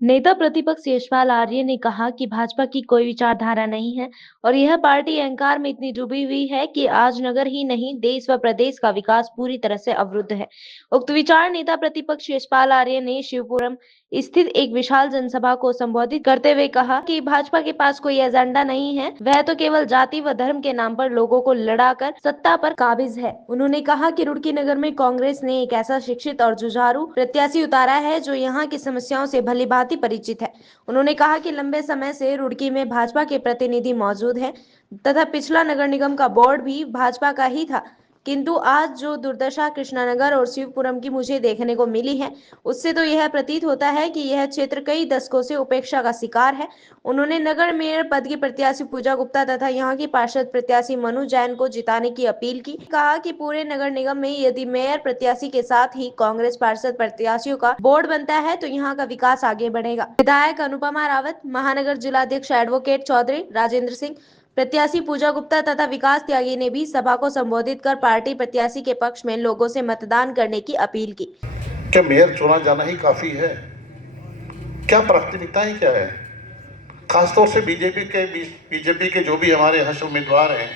नेता प्रतिपक्ष यशपाल आर्य ने कहा कि भाजपा की कोई विचारधारा नहीं है और यह पार्टी अहंकार में इतनी डूबी हुई है कि आज नगर ही नहीं देश व प्रदेश का विकास पूरी तरह से अवरुद्ध है। उक्त विचार नेता प्रतिपक्ष यशपाल आर्य ने शिवपुरम स्थित एक विशाल जनसभा को संबोधित करते हुए कहा कि भाजपा के पास कोई एजेंडा नहीं है, वह तो केवल जाति व धर्म के नाम पर लोगों को लड़ाकर सत्ता पर काबिज है। उन्होंने कहा कि रुड़की नगर में कांग्रेस ने एक ऐसा शिक्षित और जुझारू प्रत्याशी उतारा है जो यहाँ की समस्याओं से भली भांति परिचित है। उन्होंने कहा कि लंबे समय से रुड़की में भाजपा के प्रतिनिधि मौजूद हैं तथा पिछला नगर निगम का बोर्ड भी भाजपा का ही था, किंतु आज जो दुर्दशा कृष्णानगर और शिवपुरम की मुझे देखने को मिली है, उससे तो यह प्रतीत होता है कि यह क्षेत्र कई दशकों से उपेक्षा का शिकार है। उन्होंने नगर मेयर पद की प्रत्याशी पूजा गुप्ता तथा यहाँ की पार्षद प्रत्याशी मनु जैन को जिताने की अपील की। कहा कि पूरे नगर निगम में यदि मेयर प्रत्याशी के साथ ही कांग्रेस पार्षद प्रत्याशियों का बोर्ड बनता है तो यहाँ का विकास आगे बढ़ेगा। विधायक अनुपमा रावत, महानगर जिलाध्यक्ष एडवोकेट चौधरी राजेंद्र सिंह, प्रत्याशी पूजा गुप्ता तथा विकास त्यागी ने भी सभा को संबोधित कर पार्टी प्रत्याशी के पक्ष में लोगों से मतदान करने की अपील की। क्या मेयर चुना जाना ही काफी है? क्या प्राथमिकताएं क्या है? खासतौर से बीजेपी के जो भी हमारे यहाँ से उम्मीदवार हैं,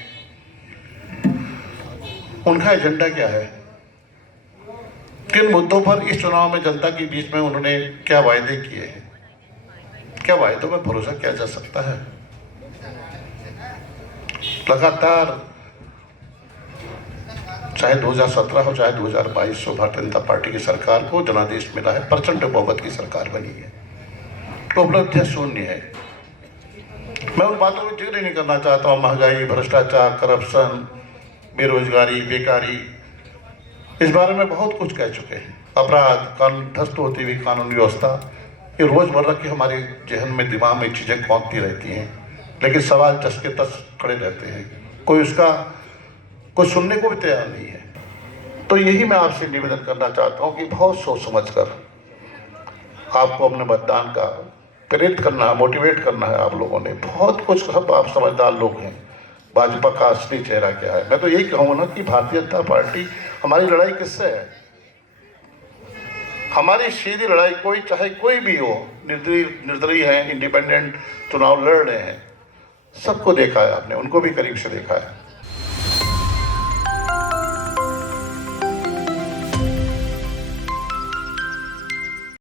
उनका एजेंडा क्या है? किन मुद्दों पर इस चुनाव में जनता के बीच में उन्होंने क्या वायदे किए हैं? क्या वायदों में भरोसा किया जा सकता है? लगातार चाहे 2017 हो चाहे 2022 हो, भारतीय जनता पार्टी की सरकार को जनादेश मिला है, प्रचंड बहुमत की सरकार बनी है, उपलब्धियां शून्य है। मैं उन बातों में जिक्र नहीं करना चाहता हूँ, महंगाई, भ्रष्टाचार, करप्शन, बेरोजगारी, बेकारी, इस बारे में बहुत कुछ कह चुके हैं। अपराध, कानून ध्वस्त होती हुई कानून व्यवस्था, ये रोजमर्रा की हमारे जहन में, दिमाग में चीजें कौंधती रहती हैं, लेकिन सवाल जस के तस खड़े रहते हैं, कोई सुनने को भी तैयार नहीं है। तो यही मैं आपसे निवेदन करना चाहता हूँ कि बहुत सोच समझ कर आपको अपने मतदान का प्रेरित करना है, मोटिवेट करना है। आप लोगों ने बहुत कुछ, सब आप समझदार लोग हैं। भाजपा का असली चेहरा क्या है? मैं तो यही कहूँगा ना कि भारतीय जनता पार्टी, हमारी लड़ाई किससे है? हमारी सीधी लड़ाई, कोई चाहे कोई भी हो, निर्दलीय है, इंडिपेंडेंट चुनाव लड़ रहे हैं, सबको देखा है आपने, उनको भी करीब से देखा है।